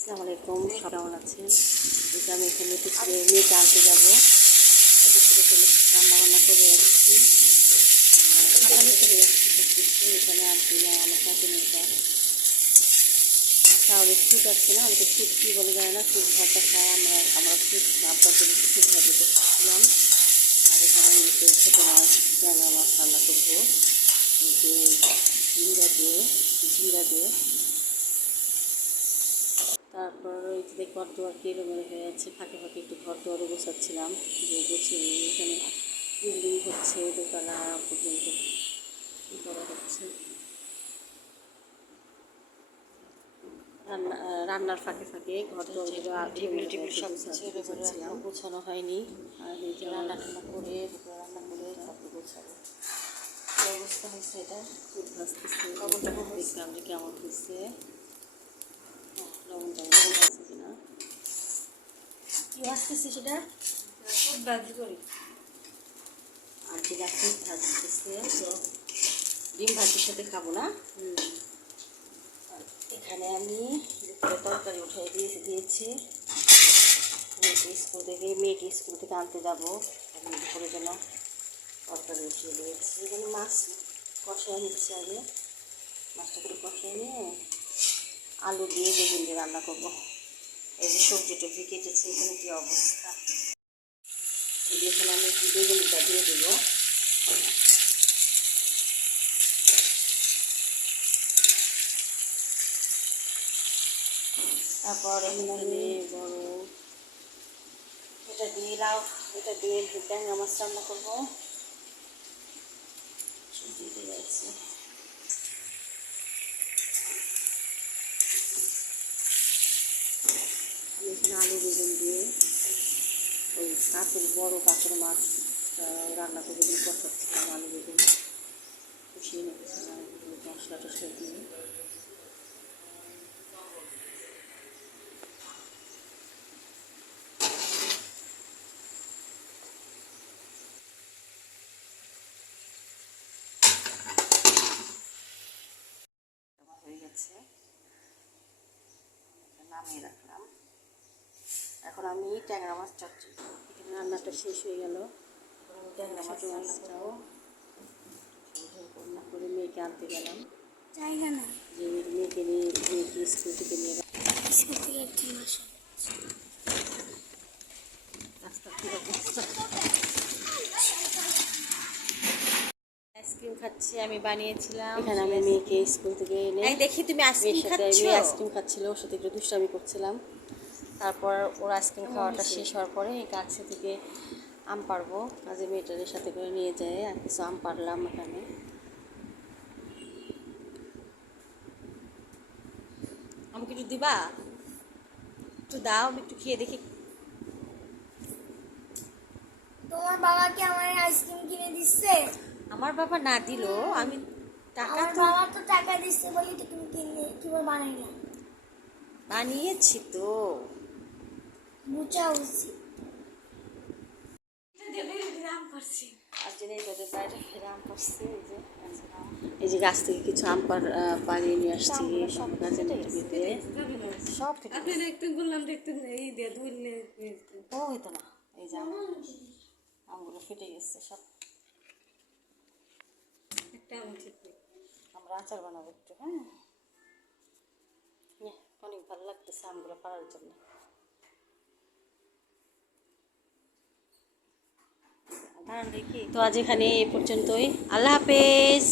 আসসালামু আলাইকুম, সবাই কেমন আছেন? এটা আমি এখানে মেয়েকে আনতে যাবো। রান্না বান্না করে আসছি, সকালে করে আসছি সব কিছু এখানে আনতে যাওয়া আমার কাজিনের ঘর। তাহলে ফুড আছে না, অনেকে ফুড কী বলে যায় না, ফুড ভাজা খায়। আমরা ফুড আব্বার জন্য ফুড ভাজা করছিলাম। আর এখানে আমি ছোটো মাছ, ট্যাংরা মাছ রান্না করবো, যে জিরা দিয়ে। তারপর ওই যে ঘর দুয়ার এলোমেলো হয়ে আছে, ফাঁকে ফাঁকে একটু ঘর দুয়ারও গোছাচ্ছিলাম, যে গুছিয়ে এখানে বিল্ডিং হচ্ছে, দোতলা পর্যন্ত করা হচ্ছে। রান্নার ফাঁকে ফাঁকে ঘর দুয়ারগুলো গোছানো হয়নি। আর এই যে রান্না টান্না করে রান্না করে তারপর গোছাবো। অবস্থা হয়েছে এটা, খুব ভাজতেছে, দেখলাম যে কেমন হয়েছে, লবণ টবণ আছে কিনা। কি ভাজতেছি সেটা খুব ভাজি করি। আর যে গাছে ভাজতেছে, ডিম ভাজির সাথে খাবো না। এখানে আমি দুপুরে তরকারি উঠাই দিয়েছি। মেয়েকে স্কুল থেকে আনতে যাবো, আমি দুপুরে যেন তরকারি উঠিয়ে দিয়েছি। এখানে মাছ কষাই নিচ্ছি, আগে মাছটা করে কষাই নিয়ে আলু দিয়ে বেগুন দিয়ে রান্না করবো। এই যে সবজি টবজি কেটেছে, এখানে কী অবস্থা। এখানে আমি বেগুনটা দিয়ে দেবো। তারপর এখানে বড় এটা দিয়ে ট্যাংরা মাছ রান্না করবো। দিতে যাচ্ছি, আমি এখানে আলু বেগুন দিয়ে ওই বড় কাতল মাছ রান্না করে দিয়ে কষাচ্ছিলাম। আলু বেগুন কষিয়ে নিচ্ছিলাম মশলা টশলা দিয়ে। হয়ে গেছে, নামিয়ে রাখলাম। এখন আমি ট্যাংরা মাছ চচ্চড়ি, এখানে রান্নাটা শেষ হয়ে গেল। ট্যাংরা মাছটাও রান্না করে মেয়েকে আনতে গেলাম। জায়গা না, যে মেয়েকে স্কুল থেকে নিয়ে আইসক্রিম খাচ্ছি, আমি বানিয়েছিলাম। এখানে আমি মেয়েকে স্কুল থেকে এনে দেখি তুমি আইসক্রিম খাচ্ছ। মেয়ে আইসক্রিম খাচ্ছিল, ওর সাথে একটু দুষ্টামি করছিলাম। তারপর ওর আইসক্রিম খাওয়াটা শেষ হওয়ার পরে এই কাছে থেকে আম পারবো, কাজে মেয়েটার সাথে করে নিয়ে যায়। আর কিছু আম পারলাম এখানে। আমাকে একটু দিবা, একটু দাও, আমি একটু খেয়ে দেখি। তোমার বাবা কি আমার আইসক্রিম কিনে দিচ্ছে? আমার বাবা না দিল, আমি টাকা বাবা তো টাকা দিচ্ছে বলি তো তুমি কিভাবে বানাইলা? বানিয়েছি তো, বুঝা উচিত। এই যে গাছ থেকে কিছু আম পাড়িয়ে নিয়ে আসছি। সব দেখতে বললাম, দেখতে এই দিয়ে ধরলে ও হইতো না। এই যে আমগুলো ফেটে গেছে সব। একটা আম ঠিক নেই। আমরা আচার বানাবো একটু। হ্যাঁ, অনেক ভালো লাগতেছে আমগুলো পাড়ার জন্য। তো আজ এখানে এ পর্যন্তই, আল্লাহ হাফেজ।